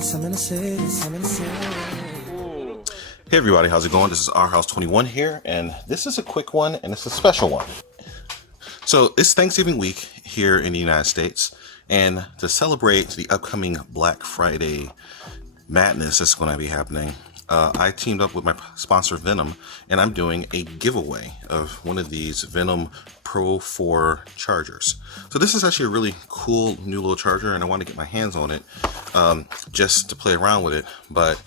Hey everybody, how's it going? This is Our House 21 here, and this is a quick one, and it's a special one. So it's Thanksgiving week here in the United States, and to celebrate the upcoming Black Friday madness that's going to be happening, I teamed up with my sponsor Venom, and I'm doing a giveaway of one of these Venom Pro 4 chargers. So this is actually a really cool new little charger, and I want to get my hands on it just to play around with it, but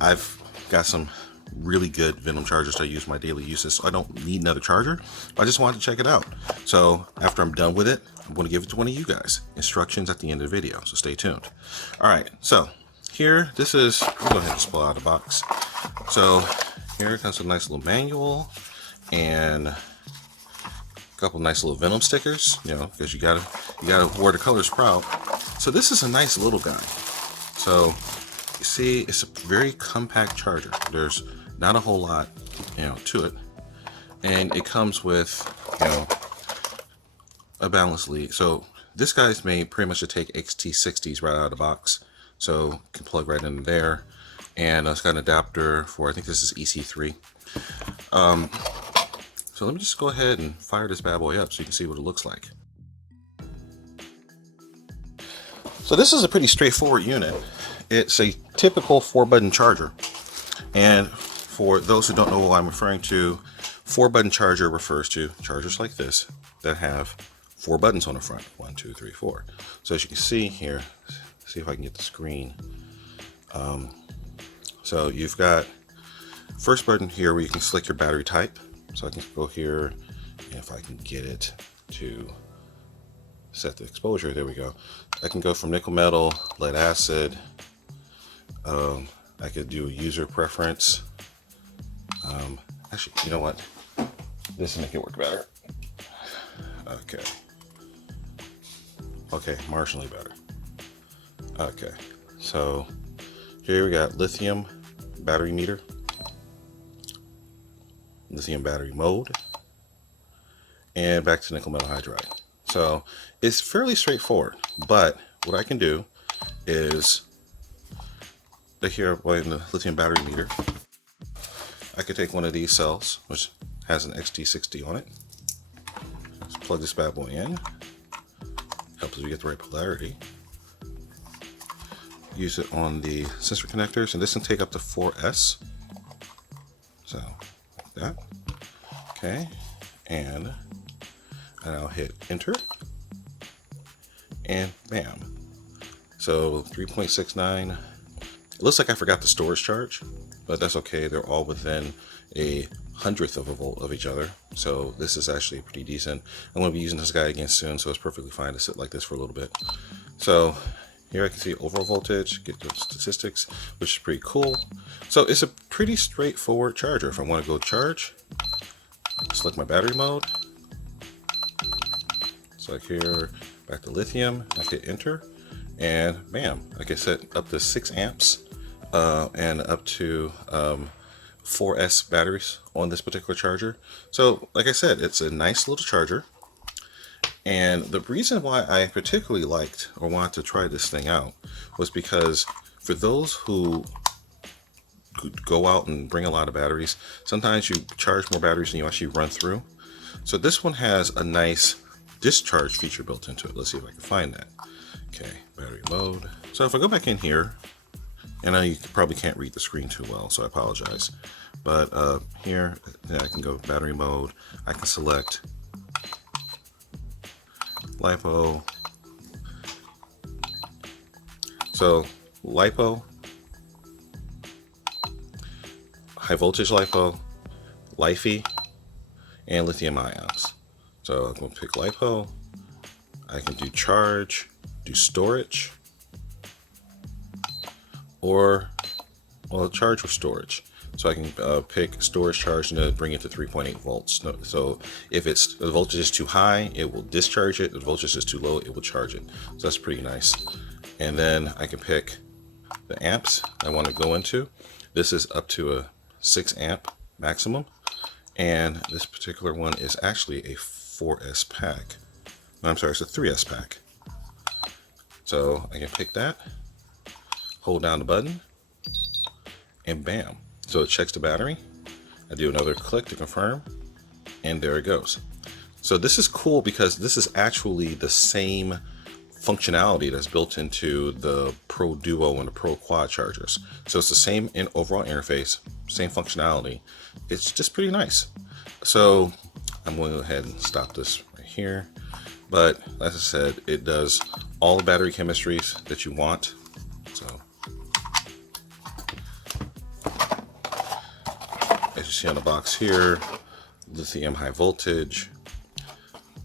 I've got some really good Venom chargers that I use in my daily uses, so I don't need another charger. I just wanted to check it out. So after I'm done with it, I'm going to give it to one of you guys. Instructions at the end of the video, so stay tuned. All right, so here, this is, I'll go ahead and just pull out of the box. So here comes a nice little manual and a couple nice little Venom stickers, you know, because you gotta wear the colors proud. So this is a nice little guy. So you see, it's a very compact charger. There's not a whole lot, you know, to it, and it comes with, you know, a balance lead. So this guy's made pretty much to take XT60s right out of the box, so you can plug right in there. And it's got an adapter for, I think this is EC3. So let me just go ahead and fire this bad boy up so you can see what it looks like. So this is a pretty straightforward unit. It's a typical 4-button charger. And for those who don't know what I'm referring to, 4-button charger refers to chargers like this that have 4 buttons on the front. 1, 2, 3, 4. So as you can see here, see if I can get the screen. So you've got first button here where you can select your battery type. So I can go here, and if I can get it to set the exposure, there we go. I can go from nickel metal, lead acid. I could do a user preference. Actually, you know what? This will make it work better. Okay. Okay, marginally better. Okay, so here we got lithium battery meter, lithium battery mode, and back to nickel metal hydride. So it's fairly straightforward, but what I can do is here in the lithium battery meter, I could take one of these cells, which has an XT60 on it. Let's plug this bad boy in. Helps us get the right polarity. Use it on the sensor connectors, and this can take up to 4S. So like that. Okay, and I'll hit enter, and bam. So 3.69. It looks like I forgot the storage charge, but that's okay. They're all within a 100th of a volt of each other. So this is actually pretty decent. I'm going to be using this guy again soon, so it's perfectly fine to sit like this for a little bit. So here I can see overall voltage, get the statistics, which is pretty cool. So it's a pretty straightforward charger. If I want to go charge, select my battery mode. Select here, back to lithium, I hit enter, and bam, I can set up to 6 amps and up to 4S batteries on this particular charger. So like I said, it's a nice little charger. And the reason why I particularly liked or wanted to try this thing out was because for those who could go out and bring a lot of batteries, sometimes you charge more batteries than you actually run through. So this one has a nice discharge feature built into it. Let's see if I can find that. Okay, battery mode. So if I go back in here, and I know you probably can't read the screen too well, so I apologize. But here, I can go battery mode. I can select LiPo. So LiPo, high voltage LiPo, Li-Fi, and lithium ions. So I'm going to pick LiPo. I can do charge, do storage, or well, charge with storage. So I can pick storage charge and then bring it to 3.8 volts. So if the voltage is too high, it will discharge it. If the voltage is too low, it will charge it. So that's pretty nice. And then I can pick the amps I want to go into. This is up to a 6 amp maximum. And this particular one is actually a 4S pack. No, I'm sorry, it's a 3S pack. So I can pick that. hold down the button, and bam. So it checks the battery. I do another click to confirm, and there it goes. So this is cool because this is actually the same functionality that's built into the Pro Duo and the Pro Quad chargers. So it's the same in overall interface, same functionality. It's just pretty nice. So I'm going to go ahead and stop this right here. But as I said, it does all the battery chemistries that you want. So as you see on the box here, lithium high voltage,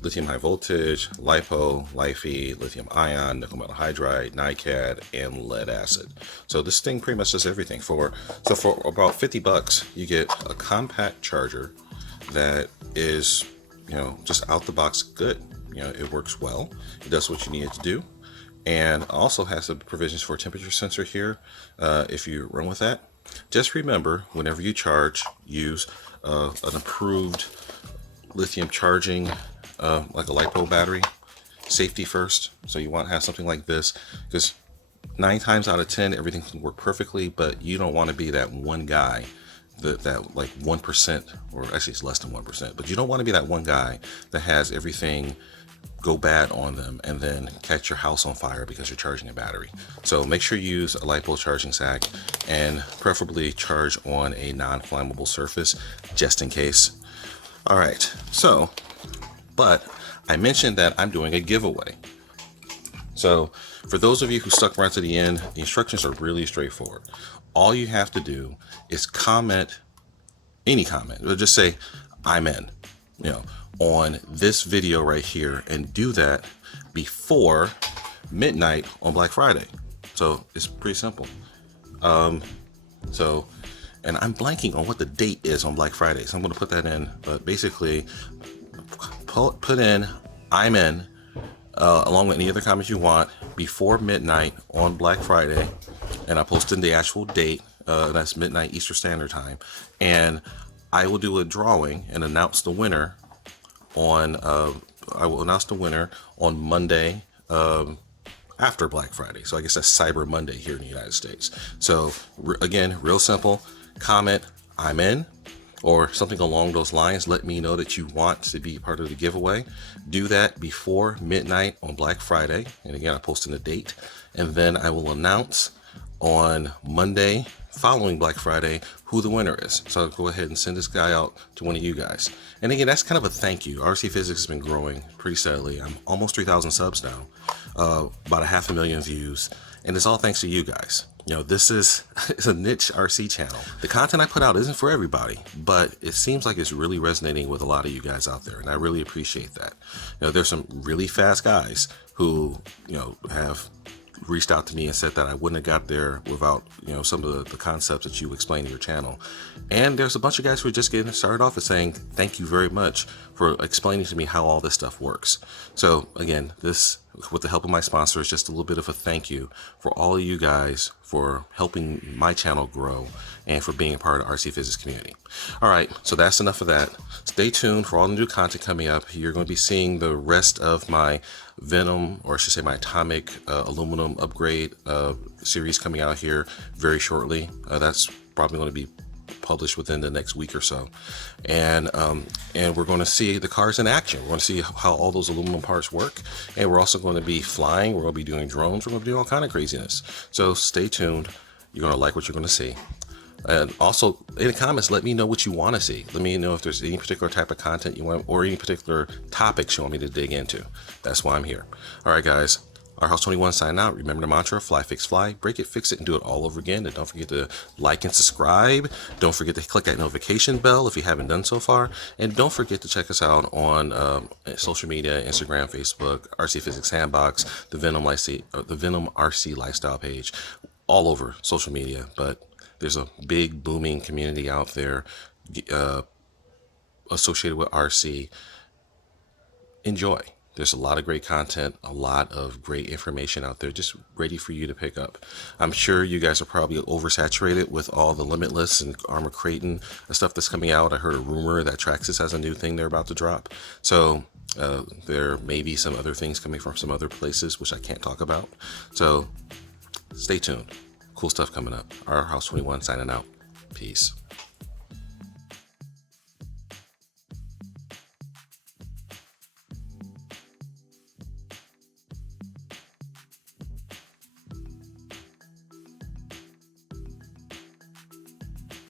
LiPo, LiFe, lithium ion, nickel metal hydride, NiCad, and lead acid. So this thing pretty much does everything. For about 50 bucks, you get a compact charger that is, just out the box good. It works well. It does what you need it to do, and also has the provisions for a temperature sensor here. If you run with that, just remember whenever you charge, use an approved lithium charging, like a LiPo battery. Safety first. So you want to have something like this, because 9 times out of 10 everything can work perfectly, but you don't want to be that one guy that like 1%, or actually it's less than 1%, but you don't want to be that one guy that has everything go bad on them and then catch your house on fire because you're charging a battery. So make sure you use a LiPo charging sack, and preferably charge on a non-flammable surface just in case. All right, so, but I mentioned that I'm doing a giveaway. So for those of you who stuck right to the end, the instructions are really straightforward. All you have to do is comment, any comment, or just say, I'm in, on this video right here, and do that before midnight on Black Friday. So it's pretty simple. And I'm blanking on what the date is on Black Friday, so I'm going to put that in. But basically, put in I'm in, along with any other comments you want, before midnight on Black Friday, and I posted the actual date. That's midnight Eastern Standard Time, and I will do a drawing and announce the winner on. I will announce the winner on Monday. After Black Friday. So I guess that's Cyber Monday here in the United States. So again, real simple, comment I'm in, or something along those lines. Let me know that you want to be part of the giveaway. Do that before midnight on Black Friday. And again, I'm posting the date, and then I will announce on Monday following Black Friday who the winner is. So I'll go ahead and send this guy out to one of you guys. And again, that's kind of a thank you. RC Physics has been growing pretty steadily. I'm almost 3,000 subs now, about 500,000 views, and it's all thanks to you guys. This is it's a niche RC channel. The content I put out isn't for everybody, but it seems like it's really resonating with a lot of you guys out there, and I really appreciate that. There's some really fast guys who, have reached out to me and said that I wouldn't have got there without, some of the concepts that you explain in your channel. And there's a bunch of guys who are just getting started off and saying, thank you very much for explaining to me how all this stuff works. So again, this, with the help of my sponsor, is just a little bit of a thank you for all of you guys for helping my channel grow and for being a part of RC Physics community. All right, so that's enough of that. Stay tuned for all the new content coming up. You're going to be seeing the rest of my Venom, or I should say my atomic aluminum upgrade series coming out here very shortly. That's probably going to be published within the next week or so, and we're going to see the cars in action. We're going to see how all those aluminum parts work, and we're also going to be flying. We're going to be doing drones. We're going to be doing all kind of craziness. So stay tuned. You're going to like what you're going to see. And also in the comments, let me know what you want to see. Let me know if there's any particular type of content you want, or any particular topics you want me to dig into. That's why I'm here. All right, guys. House 21 signing out. Remember the mantra: fly, fix, fly, break it, fix it, and do it all over again. And don't forget to like and subscribe. Don't forget to click that notification bell if you haven't done so far. And don't forget to check us out on social media: Instagram, Facebook, RC Physics Sandbox, the Venom RC Lifestyle page, all over social media. But there's a big booming community out there associated with RC. Enjoy. There's a lot of great content, a lot of great information out there just ready for you to pick up. I'm sure you guys are probably oversaturated with all the Limitless and Armor Creighton stuff that's coming out. I heard a rumor that Traxxas has a new thing they're about to drop. So there may be some other things coming from some other places, which I can't talk about. So stay tuned. Cool stuff coming up. Our House 21 signing out. Peace.